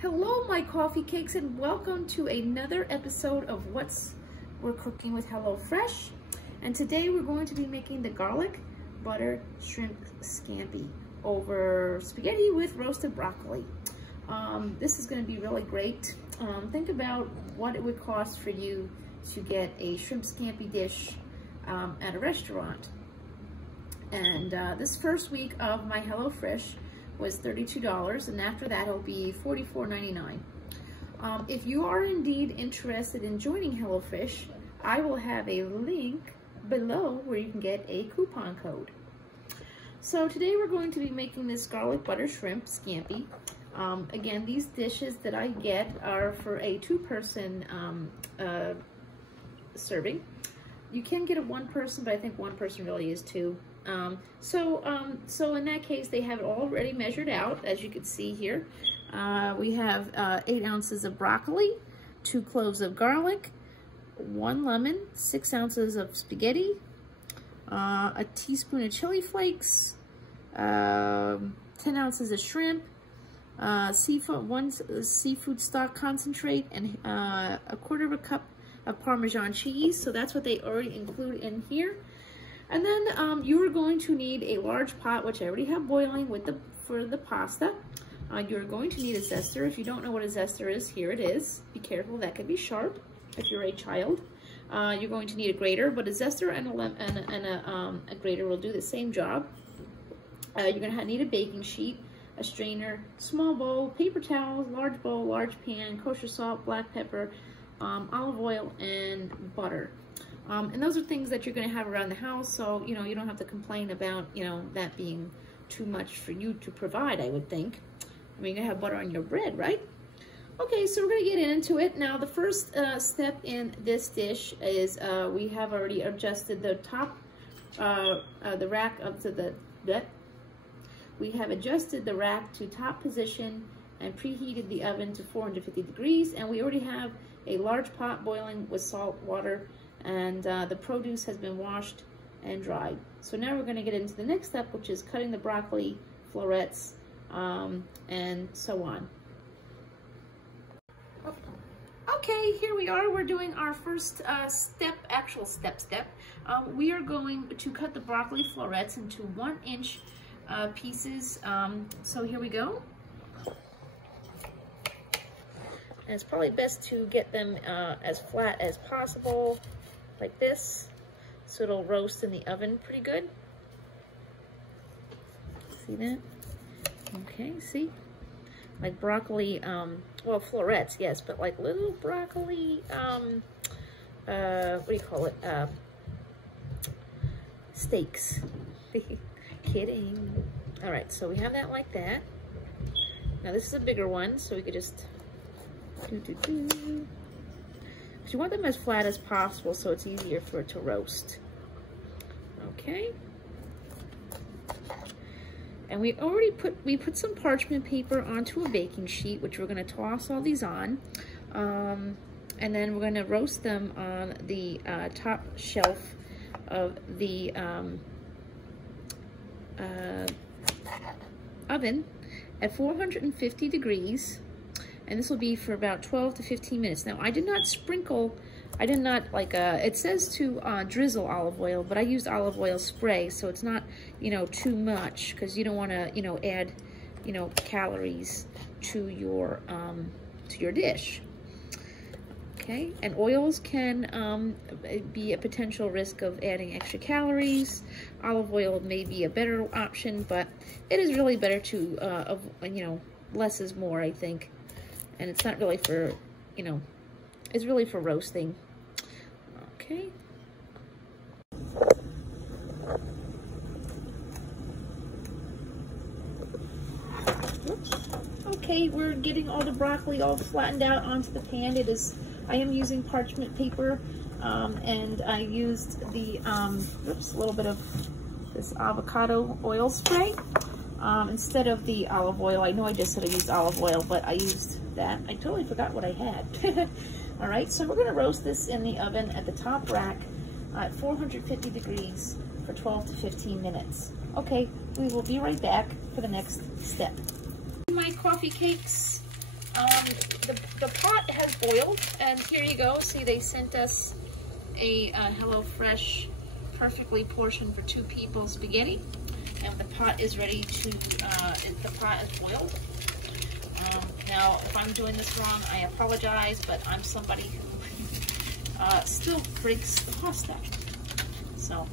Hello my coffee cakes, and welcome to another episode of we're cooking with HelloFresh. And today we're going to be making the garlic butter shrimp scampi over spaghetti with roasted broccoli. This is going to be really great. Think about what it would cost for you to get a shrimp scampi dish at a restaurant. And this first week of my HelloFresh was $32, and after that it'll be $44.99. If you are indeed interested in joining HelloFresh, I will have a link below where you can get a coupon code. So today we're going to be making this garlic butter shrimp scampi. Again, these dishes that I get are for a two-person serving. You can get a one-person, but I think one person really is two. So in that case, they have it already measured out, as you can see here. We have 8 ounces of broccoli, 2 cloves of garlic, 1 lemon, 6 ounces of spaghetti, a teaspoon of chili flakes, 10 ounces of shrimp, one seafood stock concentrate, and a 1/4 cup of Parmesan cheese. So that's what they already include in here. And then you are going to need a large pot, which I already have boiling for the pasta. You're going to need a zester. If you don't know what a zester is, here it is. Be careful, that could be sharp if you're a child. You're going to need a grater, but a zester and a grater will do the same job. You're going to need a baking sheet, a strainer, small bowl, paper towels, large bowl, large pan, kosher salt, black pepper, olive oil, and butter. And those are things that you're going to have around the house, so, you know, you don't have to complain about, you know, that being too much for you to provide, I would think. I mean, you're going to have butter on your bread, right? Okay, so we're going to get into it. Now, the first step in this dish is we have already adjusted the top, the rack up to the, we have adjusted the rack to top position and preheated the oven to 450 degrees, and we already have a large pot boiling with salt water, and the produce has been washed and dried. So now we're going to get into the next step, which is cutting the broccoli florets and so on. Okay, here we are. We're doing our first actual step. We are going to cut the broccoli florets into 1-inch pieces. So here we go. And it's probably best to get them as flat as possible, like this, so it'll roast in the oven pretty good. See that? Okay, see? Like broccoli, well, florets, yes, but like little broccoli, what do you call it? Steaks. Kidding. All right, so we have that like that. Now this is a bigger one, so we could just So you want them as flat as possible so it's easier for it to roast. Okay. And we already put some parchment paper onto a baking sheet, which we're going to toss all these on. And then we're going to roast them on the top shelf of the oven at 450 degrees. And this will be for about 12 to 15 minutes. Now, I did not sprinkle, it says to drizzle olive oil, but I used olive oil spray, so it's not, you know, too much, because you don't want to, you know, add, you know, calories to your dish. Okay, and oils can be a potential risk of adding extra calories. Olive oil may be a better option, but it is really better to, you know, less is more, I think. And it's not really for, you know, it's really for roasting. Okay. Oops. Okay, we're getting all the broccoli all flattened out onto the pan. I am using parchment paper, and I used the, a little bit of this avocado oil spray. Instead of the olive oil. I know I just said I used olive oil, but I used that. I totally forgot what I had. All right, so we're going to roast this in the oven at the top rack at 450 degrees for 12 to 15 minutes. Okay, we will be right back for the next step. My coffee cakes, The pot has boiled, and here you go. See, they sent us a HelloFresh perfectly portioned for 2 people spaghetti, and the pot is ready to, the pot is boiled. Now, if I'm doing this wrong, I apologize, but I'm somebody who still breaks the pasta. So,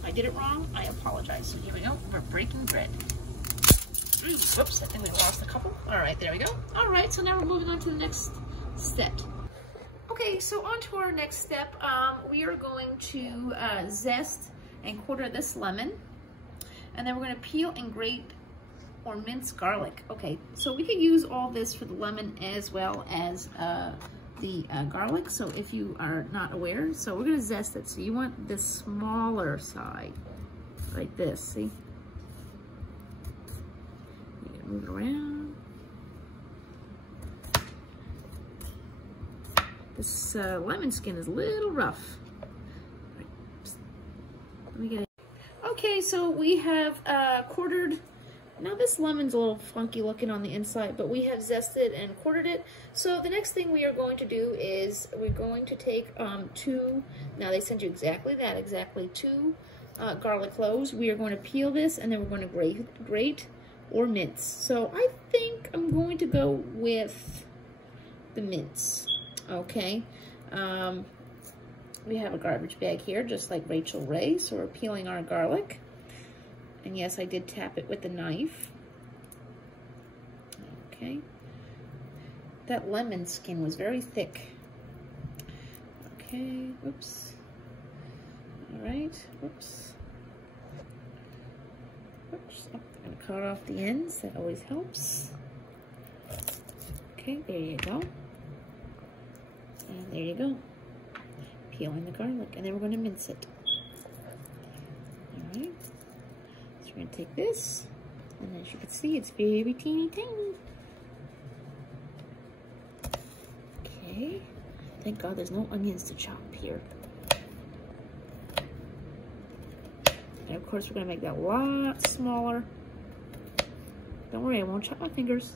if I did it wrong, I apologize. So here we go, we're breaking bread. Ooh, whoops, I think we lost a couple. All right, there we go. All right, so now we're moving on to the next step. Okay, so on to our next step. We are going to zest and quarter this lemon, and then we're gonna peel and grate or mince garlic. Okay, so we could use all this for the lemon as well as the garlic, so if you are not aware. So we're gonna zest it, so you want the smaller side, like this, see? Move it around. This lemon skin is a little rough. Let me get it. Okay, so we have quartered. Now this lemon's a little funky looking on the inside, but we have zested and quartered it. So the next thing we are going to do is we're going to take 2, now they send you exactly that, 2 garlic cloves. We are going to peel this, and then we're going to grate or mince. So I think I'm going to go with the mince. Okay. We have a garbage bag here, just like Rachel Ray. So we're peeling our garlic. And yes, I did tap it with the knife. Okay. That lemon skin was very thick. Okay, oops. All right, oops. Oops, oh, I'm gonna cut off the ends, that always helps. Okay, there you go. And there you go. Peeling the garlic, and then we're gonna mince it. All right. So we're gonna take this, and as you can see, it's very teeny tiny. Okay. Thank God there's no onions to chop here. And of course, we're gonna make that a lot smaller. Don't worry, I won't chop my fingers.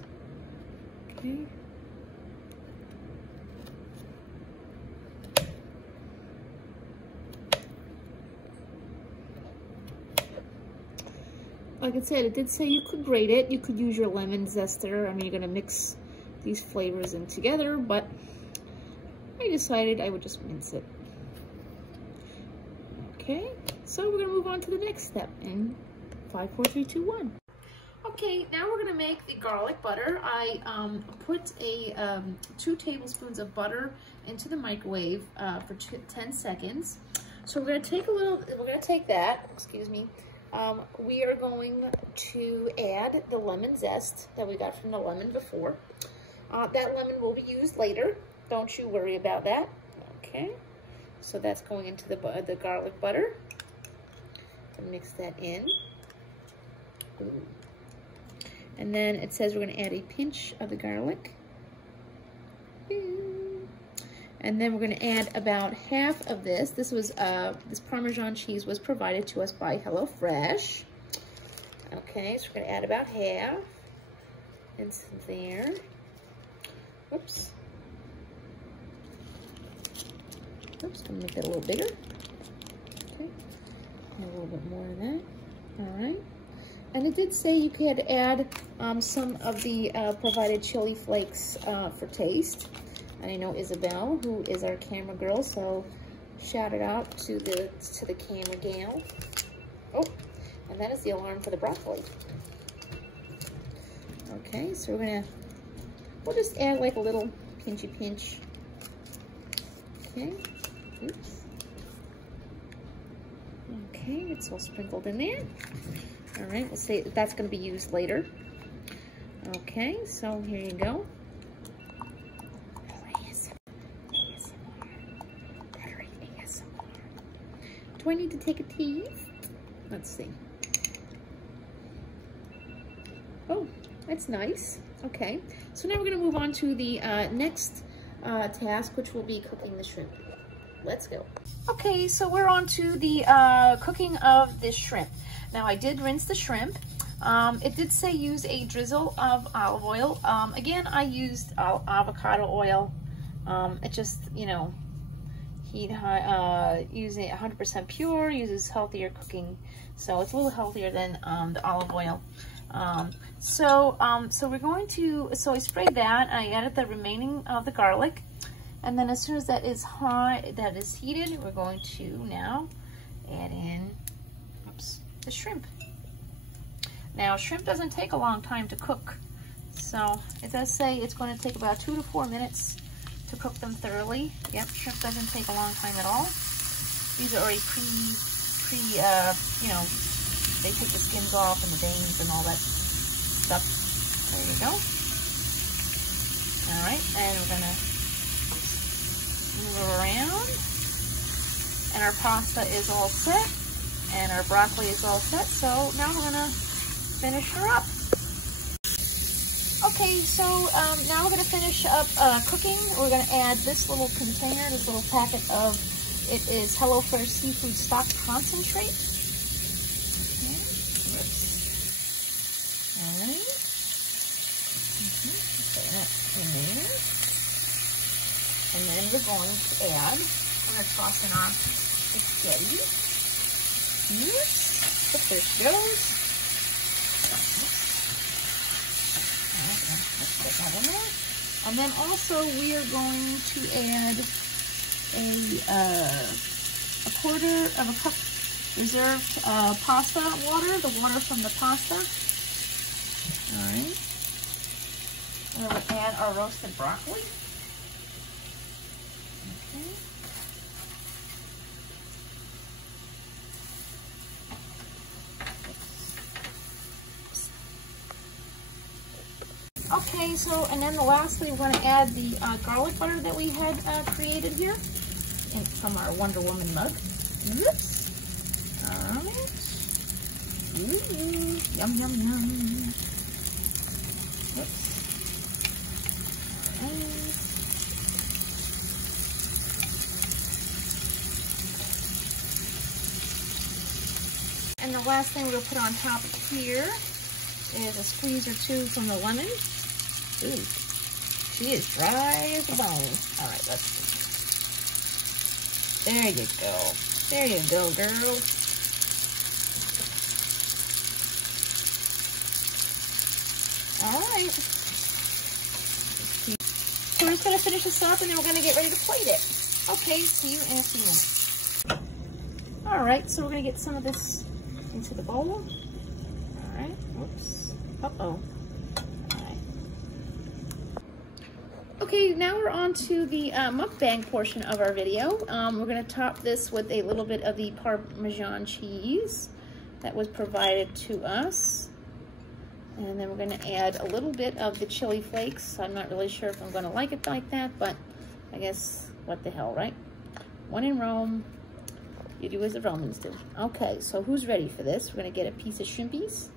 Okay. Like I said, it did say you could grate it. You could use your lemon zester. I mean, you're gonna mix these flavors in together, but I decided I would just mince it. Okay, so we're gonna move on to the next step in 5, 4, 3, 2, 1. Okay, now we're gonna make the garlic butter. I put a 2 tablespoons of butter into the microwave for 10 seconds. So we're gonna take that, excuse me. We are going to add the lemon zest that we got from the lemon before. That lemon will be used later. Don't you worry about that. Okay, so that's going into the garlic butter. And mix that in. Ooh. And then it says we're going to add a pinch of the garlic. And then we're going to add about half of this. This was this Parmesan cheese was provided to us by HelloFresh. Okay, so we're going to add about half. It's there. Whoops. Oops, gonna make that a little bigger. Okay, and a little bit more of that. All right. And it did say you could add some of the provided chili flakes for taste. And I know Isabel, who is our camera girl, so shout it out to the camera gal. Oh, and that is the alarm for the broccoli. Okay, so we'll just add like a little pinchy pinch. Okay, oops. Okay, it's all sprinkled in there. All right, we'll say that's going to be used later. Okay, so here you go. Do I need to take a taste? Let's see. Oh, that's nice. Okay, so now we're going to move on to the next task, which will be cooking the shrimp. Let's go. Okay, so we're on to the cooking of this shrimp. Now I did rinse the shrimp. It did say use a drizzle of olive oil. Again, I used avocado oil. It just, you know, using 100% pure, uses healthier cooking, so it's a little healthier than the olive oil. So we're going to, so I sprayed that, I added the remaining of the garlic, and then as soon as that is hot, that is heated, we're going to now add in, the shrimp. Now, shrimp doesn't take a long time to cook, so it does say it's going to take about 2 to 4 minutes to cook them thoroughly. Yep, shrimp doesn't take a long time at all. These are already you know, they take the skins off and the veins and all that stuff. There you go. All right, and we're gonna move it around. And our pasta is all set, and our broccoli is all set. So now we're gonna finish her up. Okay, so now we're going to finish up cooking. We're going to add this little container, this little packet of, it is HelloFresh Seafood Stock Concentrate. Okay. All right. Put that in there. And then we're going to add, I'm going to toss in our spaghetti. Oops. The fish goes. Let's put that in there. And then also we are going to add a quarter of a cup reserved pasta water, the water from the pasta. All right. We're going to add our roasted broccoli. Okay. Okay, so, and then lastly, we're going to add the garlic butter that we had created here from our Wonder Woman mug. Oops. All right. Ooh, yum, yum, yum. Oops. All right. And the last thing we'll put on top here is a squeeze or two from the lemon. Ooh, she is dry as a bone. All right, let's see. There you go. There you go, girl. All right. So we're just going to finish this up, and then we're going to get ready to plate it. Okay, see you in a few minutes. All right, so we're going to get some of this into the bowl. All right, whoops. Uh-oh. Okay, now we're on to the mukbang portion of our video. We're going to top this with a little bit of the Parmesan cheese that was provided to us. And then we're going to add a little bit of the chili flakes. I'm not really sure if I'm going to like it like that, but I guess what the hell, right? When in Rome, you do as the Romans do. Okay, so who's ready for this? We're going to get a piece of shrimpies.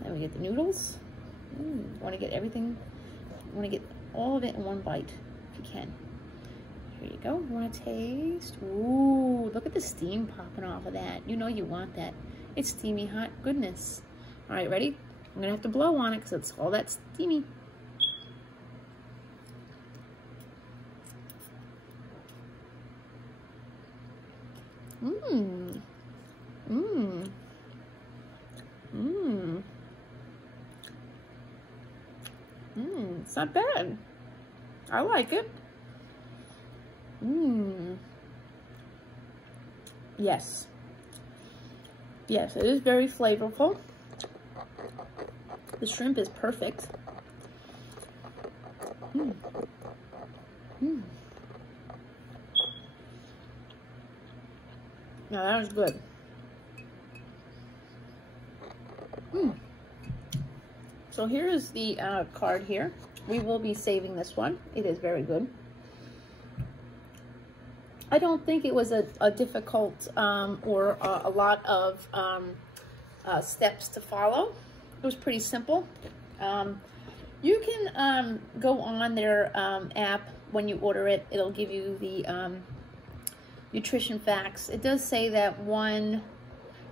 Then we get the noodles. Want to get everything, want to get all of it in one bite, if you can. Here you go. You want to taste? Ooh, look at the steam popping off of that. You know you want that. It's steamy hot goodness. All right, ready? I'm going to have to blow on it because it's all that steamy. Mmm. Mmm. Mmm. Mmm. It's not bad. I like it. Mmm. Yes. Yes, it is very flavorful. The shrimp is perfect. Mmm. Mmm. Now that was good. Mmm. So here is the card here. We will be saving this one. It is very good. I don't think it was a difficult or a lot of steps to follow. It was pretty simple. You can go on their app when you order it. It'll give you the nutrition facts. It does say that one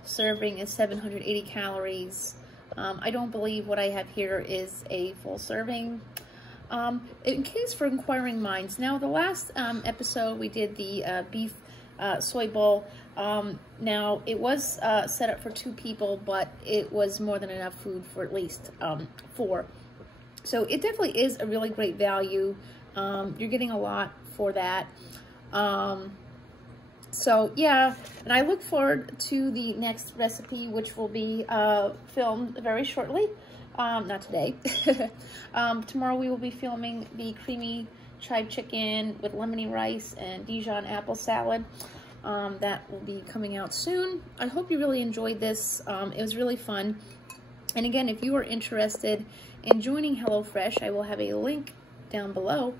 serving is 780 calories. I don't believe what I have here is a full serving. In case for inquiring minds, now the last episode we did the beef soy bowl. Now it was set up for 2 people, but it was more than enough food for at least 4. So it definitely is a really great value. You're getting a lot for that. So yeah, and I look forward to the next recipe, which will be filmed very shortly. Not today. Tomorrow we will be filming the creamy chive chicken with lemony rice and Dijon apple salad. That will be coming out soon. I hope you really enjoyed this. It was really fun. And again, if you are interested in joining HelloFresh, I will have a link down below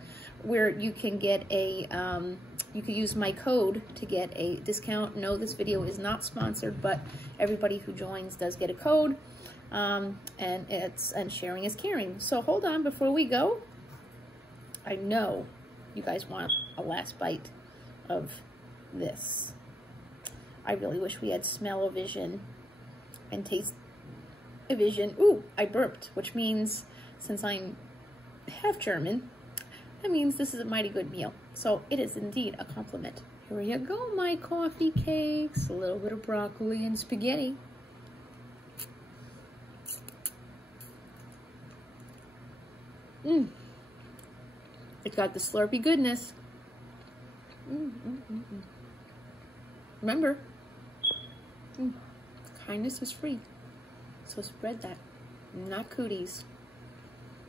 where you can get a, you can use my code to get a discount. No, this video is not sponsored, but everybody who joins does get a code. And sharing is caring. So hold on, before we go, I know you guys want a last bite of this. I really wish we had smell-o-vision and taste-o-vision. Ooh, I burped, which means, since I'm half German, that means this is a mighty good meal. So it is indeed a compliment. Here you go, my coffee cakes. A little bit of broccoli and spaghetti. It's got the slurpy goodness. Remember, kindness is free. So spread that. Not cooties.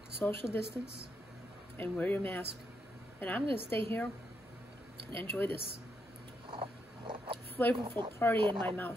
Social distance. And wear your mask. And I'm going to stay here and enjoy this flavorful party in my mouth.